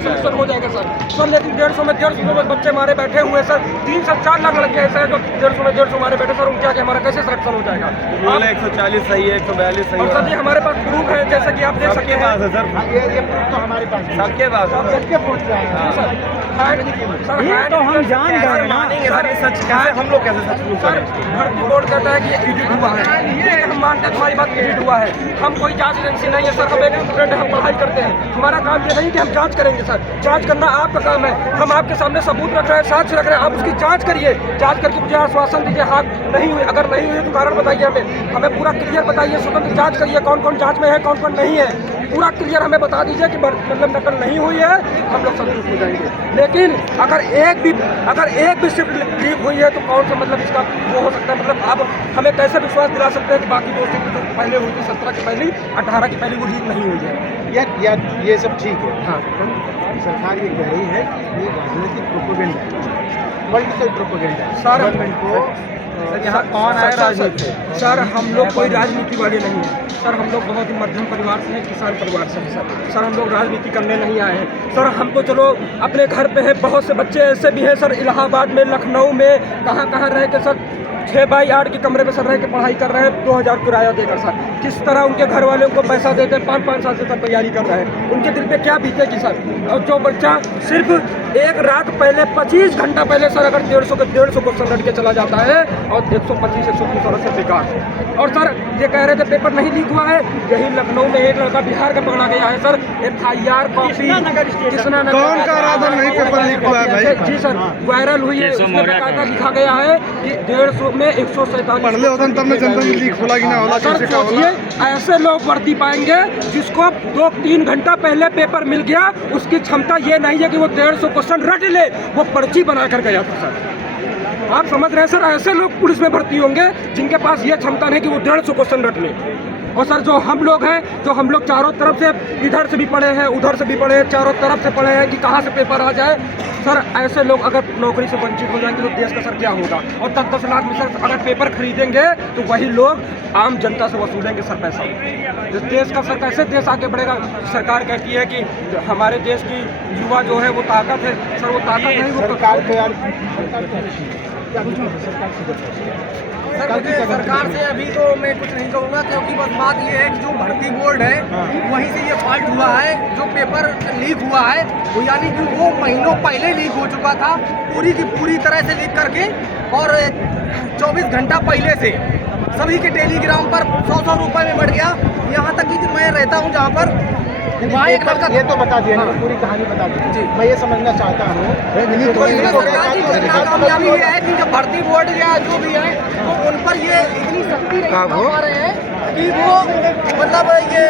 Selection हो जाएगा sir. लेकिन 150 में बच्चे हमारे बैठे हुए सर, 3 से 4 लाख लड़के ऐसे हैं जो 150 हमारे बैठे सर, उनके आगे हमारा कैसे सिलेक्शन हो जाएगा? 140 सही है, 142 सही है। और सर जी हमारे पास प्रूफ है, जैसे कि आप देख सकते हैं सर, ये प्रूफ तो हमारे पास है। सबके पास है। सबके प्रूफ है सर। ये तो हम जान गए ना। मानेंगे सर, ये सच कैसे, हम लोग कैसे सच प्रूफ सर करें? भर्ती बोर्ड कहता है कि ये एडिट हुआ है, लेकिन हम मानते हैं तुम्हारी बात एडिट हुआ है। हम कोई जांच एजेंसी नहीं है सर, हम एक स्टूडेंट, हम पढ़ाई करते हैं। हमारा काम ये नहीं कि हम जांच करेंगे सर, जांच करना आपका काम है। हम आपके सामने सबूत रख रहे हैं, साक्ष्य रख रहे हैं, आप उसकी जांच करिए। जांच करके मुझे आश्वासन दीजिए, हाँ नहीं हुई, अगर नहीं हुई तो कारण बताइए हमें पूरा क्लियर बताइए। स्वतंत्र जांच करिए, कौन कौन जांच में है, कौन कौन नहीं है, पूरा क्लियर हमें बता दीजिए कि मतलब नकल नहीं हुई है, हम लोग संतुष्ट हो जाएंगे। लेकिन अगर एक भी शिफ्ट लीक हुई है तो कौन सा मतलब इसका वो हो सकता है? मतलब आप हमें कैसे विश्वास दिला सकते हैं कि बाकी 2 शिफ्ट जो पहले हुई थी, 17 की पहली, 18 की पहली, वो लीक नहीं हुई है? यार ये सब ठीक है। हाँ, सरकार ये कह रही है कि ये राजनीतिक प्रोपेगेंडा है, पॉलिटिकल प्रोपेगेंडा है। सर, गवर्नमेंट को यहाँ कौन है राजनीति? सर हम लोग कोई राजनीति वाले नहीं हैं सर, हम लोग बहुत ही मध्यम परिवार से हैं, किसान परिवार से हैं सर। हम लोग राजनीति करने नहीं आए हैं सर। हम तो चलो अपने घर पे हैं, बहुत से बच्चे ऐसे भी हैं सर, इलाहाबाद में, लखनऊ में, कहाँ रह के सर 6 बाई 8 के कमरे में सर रह के पढ़ाई कर रहे हैं, 2000 किराया देकर सर। किस तरह उनके घर वाले उनको पैसा देते हैं, 5-5 साल से सर तैयारी कर रहे हैं, उनके दिल पे क्या बीतेगी सर? और जो बच्चा सिर्फ एक रात पहले, 25 घंटा पहले सर अगर 150 क्वेश्चन रट के चला जाता है और 125-130 और से बेकार। और सर ये कह रहे थे पेपर नहीं लीक हुआ है, यही लखनऊ में एक लड़का बिहार का पकड़ा गया है सर, FIR कॉपी कृष्णानगर, कौन का राधन नहीं पेपर लीक हुआ है भाई? जी सर, वायरल हुई है, उसमें बकायदा लिखा गया है कि 150 में 147 पढ़ले होता तब में जनता में लीक होला कि ना होला, सर कैसे का होला? सोचिए, ऐसे लोग वर्दी पाएंगे जिसको 2-3 घंटा पहले पेपर मिल गया, उसकी क्षमता ये नहीं है कि वो 150 क्वेश्चन रट ले, वो पर्ची बना कर गया था सर। आप समझ रहे हैं सर, ऐसे लोग पुलिस में भर्ती होंगे जिनके पास ये क्षमता नहीं कि वो 150 क्वेश्चन रट ले। और सर जो हम लोग हैं, जो हम लोग चारों तरफ से, इधर से भी पढ़े हैं, उधर से भी पढ़े हैं, चारों तरफ से पढ़े हैं कि कहाँ से पेपर आ जाए सर। ऐसे लोग अगर नौकरी से वंचित हो जाएंगे तो देश का सर क्या होगा? और 10-10 लाख में सर अगर पेपर खरीदेंगे तो वही लोग आम जनता से वसूलेंगे सर पैसा। इस देश का सर कैसे देश आगे बढ़ेगा? सरकार कहती है कि हमारे देश की युवा जो है वो ताकत है सर, वो ताकत नहीं, वो सरकार को यार सरकार से अभी तो मैं कुछ नहीं कहूँगा, क्योंकि बस बात ये है कि जो भर्ती बोर्ड है वहीं से ये फॉल्ट हुआ है। जो पेपर लीक हुआ है वो यानी कि वो महीनों पहले लीक हो चुका था, पूरी की पूरी तरह से लीक करके, और 24 घंटा पहले से सभी के टेलीग्राम पर 100-100 रुपये में बढ़ गया। यहाँ तक कि मैं रहता हूँ जहाँ पर, वहाँ एक लड़का, ये तो बता दिया, पूरी कहानी बता दी। मैं ये समझना चाहता हूँ तो इसमें सरकार की नाकामयाबी ये है कि जब भर्ती बोर्ड या जो भी है तो उन पर ये इतनी सख्ती नहीं कर पा रहे हैं कि वो मतलब ये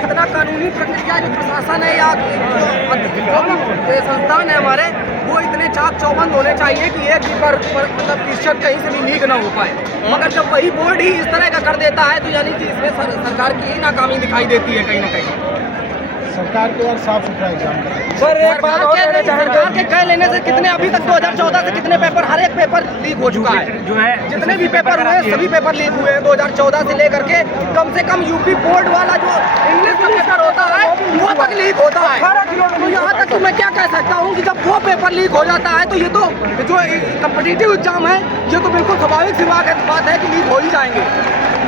कितना कानूनी प्रक्रिया जो प्रशासन है या जो संस्थान है हमारे, वो इतने चाक चौबंद होने चाहिए कि एक भी पर मतलब प्रतिशत कहीं से भी लीक ना हो पाए। मगर जब वही बोर्ड ही इस तरह का कर देता है तो यानी कि इसमें सरकार की ही नाकामी दिखाई देती है कहीं ना कहीं। सरकार को यार साफ सुथरा एग्जाम कराए। सर एक बात और कहना चाहेंगे, सरकार के कह लेने से कितने अभी तक 2014 से कितने पेपर, हर एक पेपर लीक हो चुका है। जो है जितने भी पेपर हुए सभी पेपर लीक हुए हैं 2014 से लेकर के। कम से कम यूपी बोर्ड वाला जो इंग्लिश का पेपर होता है वो तक लीक होता है। तो यहाँ तक तो मैं क्या कह सकता हूँ कि जब वो पेपर लीक हो जाता है तो ये तो जो कम्पिटिटिव एग्जाम है ये तो बिल्कुल स्वाभाविक सी बात है कि लीक हो ही जाएंगे।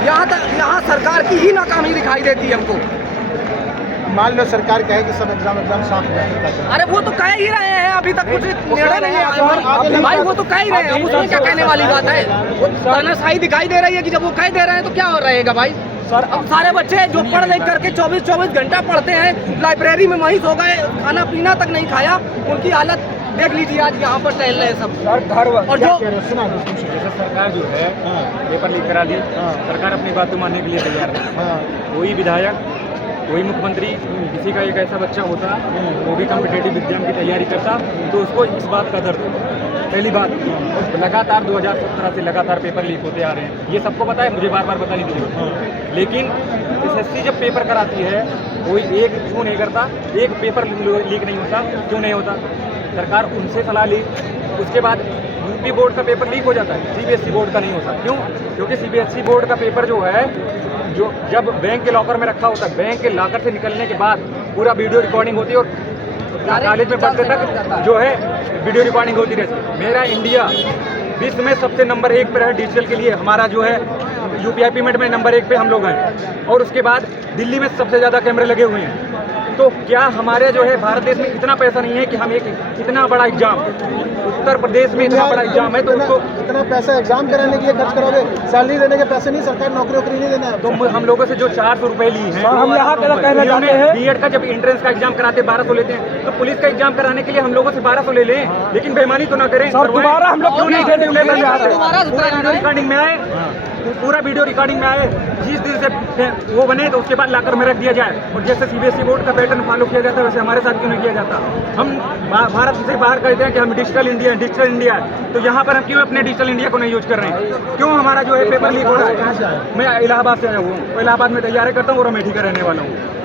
यहाँ सरकार की ही नाकामी दिखाई देती है हमको। मान लो सरकार कहे कि सब एग्जाम साफ हो जाए, अरे वो तो कह ही रहे हैं, अभी तक कुछ निर्णय नहीं आया भाई, वो तो कह ही रहे हैं, उसमें क्या कहने वाली बात है? वो तानाशाही दिखाई दे रही है कि जब वो कह दे रहे हैं तो क्या हो रहेगा भाई? सर अब सारे बच्चे जो पढ़ लिख करके 24-24 घंटा पढ़ते हैं, लाइब्रेरी में वहीं सो गए, खाना पीना तक नहीं खाया, उनकी हालत देख लीजिए। आज यहाँ पर टहल रहे हैं सब सर घर और जो जैसे सरकार जो है पेपर लीक करा दी, सरकार अपनी बात तो मानने के लिए तैयार है। कोई विधायक, कोई मुख्यमंत्री, किसी का एक ऐसा बच्चा होता वो भी कॉम्पिटिटिव एग्जाम की तैयारी करता तो उसको इस बात का दर्द होता। पहली बात, लगातार 2017 से लगातार पेपर लीक होते आ रहे हैं, ये सबको पता है, मुझे बार बार बताने की जरूरत है। लेकिन SSC जब पेपर कराती है कोई एक क्यों नहीं करता, एक पेपर लीक नहीं होता, क्यों नहीं होता? सरकार उनसे सलाह ली, उसके बाद यूपी बोर्ड का पेपर लीक हो जाता है, CBSE बोर्ड का नहीं होता। क्यों? क्योंकि CBSE बोर्ड का पेपर जो है, जो जब बैंक के लॉकर में रखा होता है, बैंक के लॉकर से निकलने के बाद पूरा वीडियो रिकॉर्डिंग होती है और कॉलेज में पढ़ते तक जो है वीडियो रिकॉर्डिंग होती रहती। मेरा इंडिया विश्व में सबसे नंबर 1 पर है डिजिटल के लिए। हमारा जो है यूपीआई पेमेंट में नंबर 1 पे हम लोग हैं, और उसके बाद दिल्ली में सबसे ज़्यादा कैमरे लगे हुए हैं। तो क्या हमारे जो है भारत देश में इतना पैसा नहीं है कि हम एक इतना बड़ा एग्जाम, उत्तर प्रदेश में इतना बड़ा एग्जाम है तो उसको इतना पैसा एग्जाम कराने के लिए खर्च करोगे, सैलरी देने के पैसे नहीं, सरकार नौकरी नहीं देना है। तो हम लोगों से जो 400 रुपए ली हैं, हम यहाँ कहना चाहते हैं बीएड का जब एंट्रेंस का एग्जाम कराते 1200 लेते हैं, तो पुलिस का एग्जाम कराने के लिए हम लोगों से 1200 ले लें, लेकिन बेईमानी तो ना करें। दोबारा हम लोग क्यों नहीं देते? पूरा वीडियो रिकॉर्डिंग में आए, पूरा वीडियो रिकॉर्डिंग में आए, जिस दिन से वो बने तो उसके बाद लाकर में रख दिया जाए। और जैसे सीबीएसई बोर्ड का पैटर्न फॉलो किया जाता है वैसे हमारे साथ क्यों नहीं किया जाता? हम भारत से बाहर कहते हैं कि हम डिजिटल इंडिया है, तो यहाँ पर हम क्यों अपने डिजिटल इंडिया को नहीं यूज कर रहे हैं? क्यों हमारा जो है पेपर लीक हो रहा है? मैं इलाहाबाद से आया हूँ, इलाहाबाद में तैयारी करता हूँ और अमेठी का रहने वाला हूँ।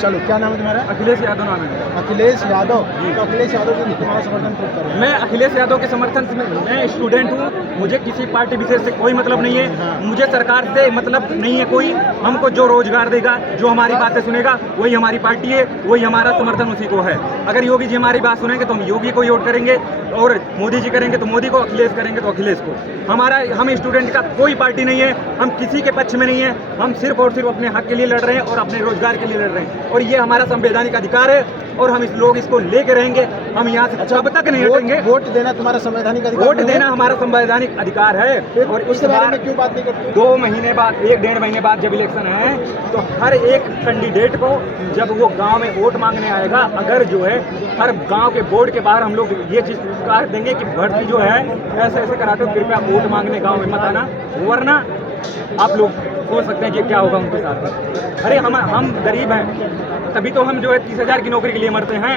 चलो, क्या नाम है तुम्हारा? अखिलेश यादव नाम है। अखिलेश यादव। तो अखिलेश यादव जो तुम्हारा समर्थन प्रूव कर रहे हैं? मैं अखिलेश यादव के समर्थन से, मैं स्टूडेंट हूँ, मुझे किसी पार्टी विशेष से कोई मतलब नहीं है, मुझे सरकार से मतलब नहीं है कोई। हमको जो रोजगार देगा, जो हमारी बातें सुनेगा, वही हमारी पार्टी है, वही हमारा समर्थन उसी को है। अगर योगी जी हमारी बात सुनेंगे तो हम योगी को वोट करेंगे, और मोदी जी करेंगे तो मोदी को, अखिलेश करेंगे तो अखिलेश को। हम स्टूडेंट का कोई पार्टी नहीं है, हम किसी के पक्ष में नहीं है, हम सिर्फ और सिर्फ अपने हक के लिए लड़ रहे हैं और अपने रोजगार के लिए लड़ रहे हैं, और ये हमारा संवैधानिक अधिकार है और हम लोग इसको लेके रहेंगे। हम यहाँ से कब तक नहीं हटेंगे। वोट देना तुम्हारा संवैधानिक अधिकार? वोट देना हमारा संवैधानिक अधिकार है। और उसके बारे में क्यों बात नहीं करते? 2 महीने बाद, 1-1.5 महीने बाद जब इलेक्शन है, तो हर एक कैंडिडेट को जब वो गांव में वोट मांगने आएगा, अगर जो है हर गांव के बोर्ड के बाहर हम लोग ये चीज कह देंगे कि भर्ती जो है ऐसे ऐसे कराते हो, कृपया वोट मांगने गाँव में मत आना, वरना आप लोग सोच सकते हैं कि क्या होगा उनके साथ। अरे हम गरीब हैं, तभी तो हम जो है 30,000 की नौकरी के लिए मरते हैं।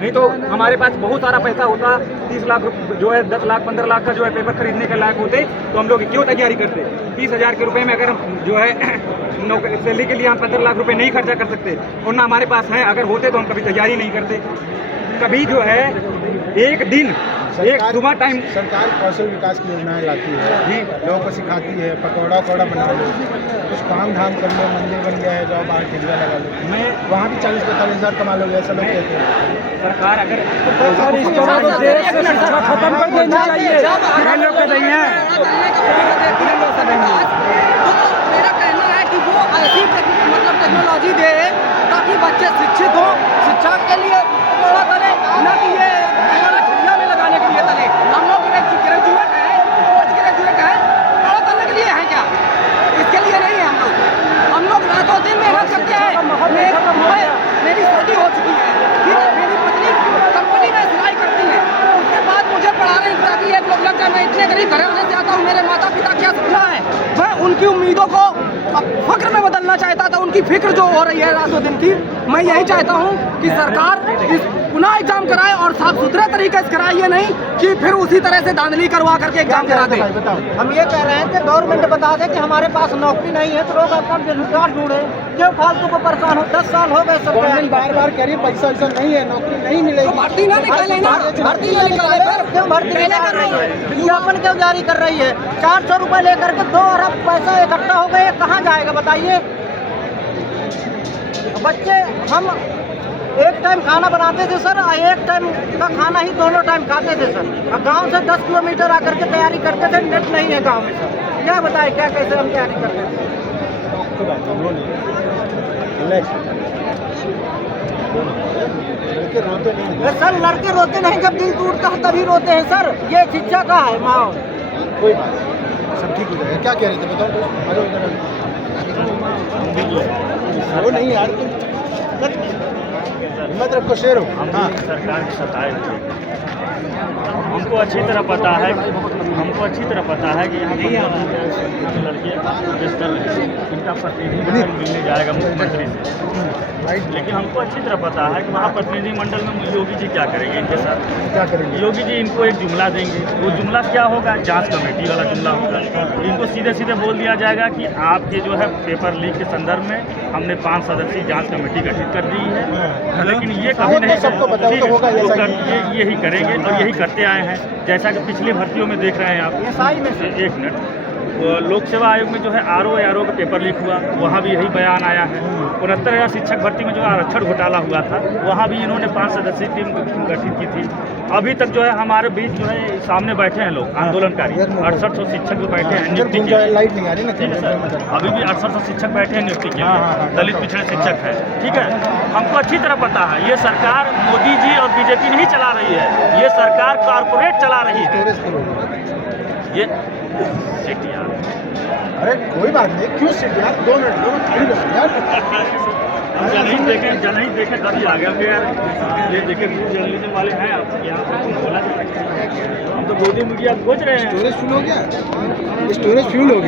नहीं तो हमारे पास बहुत सारा पैसा होता, 30 लाख जो है 10 लाख 15 लाख का जो है पेपर खरीदने के लायक होते, तो हम लोग क्यों तैयारी करते? 30,000 के रुपए में अगर हम जो है नौकरी सैलरी के लिए हम 15 लाख रुपए नहीं खर्चा कर सकते, और ना हमारे पास है। अगर होते तो हम कभी तैयारी नहीं करते। कभी जो है एक दिन एक सुबह टाइम सरकार कौशल विकास की योजनाएं लाती है, लोगों को सिखाती है, पकौड़ा बना लो, कुछ काम धाम कर लो, मंदिर बन गया है, जाओ बाहर ठेलिया लगा लो, मैं वहाँ भी 40-45 हज़ार कमा लोगे, ऐसा लोग कहते हैं। सरकार अगर शिक्षा खत्म कर देनी चाहिए। मेरा कहना है कि वो ऐसी मतलब टेक्नोलॉजी दे ताकि बच्चे शिक्षित हो, शिक्षा के लिए पकौड़ा तले, ना कि ये ठेलिया में लगाने के लिए तले। हम लोग ग्रेजुएट हैं, पोस्ट ग्रेजुएट हैं, पकौड़ा तलने के लिए हैं क्या? इसके लिए नहीं है। हम लोग रातों दिन मेहनत करते हैं। मेरी शादी हो चुकी है, ठीक है, मेरी पत्नी कंपनी में सिलाई करती है, उसके बाद मुझे पढ़ा रही है ताकि एक लोग लग जाए। मैं इतने गरीब घराने से आता हूँ, मेरे माता पिता क्या सपना है, मैं उनकी उम्मीदों को फक्र में बदलना चाहता था। उनकी फिक्र जो हो रही है रातों दिन की, मैं यही चाहता हूँ कि सरकार इस पुनः एग्जाम कराए और साफ सुथरे तरीके से कराए, ये नहीं कि फिर उसी तरह से धांधली करवा करके एग्जाम करा दे। हम ये कह रहे हैं कि गवर्नमेंट बता दे कि हमारे पास नौकरी नहीं है, तो लोग अपना बेरोजगार ढूंढे, क्यों फालतू को परेशान हो। 10 साल हो गए गवर्नमेंट बार कह रही है पैसा वैसा नहीं है, नौकरी नहीं मिलेगी, तो भर्ती ना निकाले ना, भर्ती ना निकाले, फिर क्यों भर्ती निकाल रही है, विज्ञापन क्यों जारी कर रही है? 400 रुपए लेकर के 2 अरब पैसा इकट्ठा हो गए, कहाँ जाएगा बताइए? बच्चे हम एक टाइम खाना बनाते थे सर, एक टाइम का खाना ही दोनों टाइम खाते थे सर। गांव से 10 किलोमीटर आकर के तैयारी करते थे, नेट नहीं है गांव में सर। क्या बताएं क्या कैसे हम तैयारी करते थे? सर लड़के रोते नहीं, जब दिल टूटता है तभी रोते हैं सर। ये शिक्षा का है माहौल। कोई बात नहीं, सब ठीक हो जाएगा। क्या कह रहे थे बताओ वो नहीं यार, मत रखो शेर हो। हाँ, सरकार की सताए हमको अच्छी तरह पता है कि यहाँ पर लड़के इनका प्रतिनिधिमंडल मिलने जाएगा मुख्यमंत्री से, लेकिन हमको अच्छी तरह पता है कि वहाँ प्रतिनिधिमंडल में योगी जी क्या करेंगे इनके साथ। क्या करेंगे? योगी जी इनको एक जुमला देंगे, वो जुमला क्या होगा? जांच कमेटी वाला जुमला होगा। इनको सीधे सीधे बोल दिया जाएगा कि आपके जो है पेपर लीक के संदर्भ में हमने 5 सदस्यीय जांच कमेटी गठित कर दी है, लेकिन ये कभी नहीं, सबको पता है, तो होगा यही करेंगे और यही करते आए हैं। जैसा कि पिछली भर्तियों में देख रहे हैं आप। ये सही में एक मिनट, लोक सेवा आयोग में जो है आरओ का पेपर लीक हुआ, वहाँ भी यही बयान आया है। 69,000 शिक्षक भर्ती में जो आरक्षण घोटाला हुआ था, वहाँ भी इन्होंने 5 सदस्यीय टीम गठित की थी। अभी तक जो है हमारे बीच जो है सामने बैठे हैं लोग आंदोलनकारी, 6800 शिक्षक जो बैठे हैं नियुक्ति के लिए। लाइट नहीं आ रही ना, ठीक है सर, अभी भी 6800 शिक्षक बैठे हैं नियुक्ति के लिए, दलित पिछड़े शिक्षक है। ठीक है, हमको अच्छी तरह पता है ये सरकार मोदी जी और बीजेपी नहीं चला रही है, ये सरकार कॉरपोरेट चला रही है। ये सीट यार, अरे कोई बात नहीं, क्यों सीट यार, 2 मिनट दो, खाली रहो यार। जनहित देखे तभी आ गया यार। ये देखे जर्नलिज्म वाले हैं आप यहाँ पर बोला, हम तो मोदी मीडिया खोज रहे हैं। स्टोरेज फुल हो गया, स्टोरेज फ्यूल हो गया।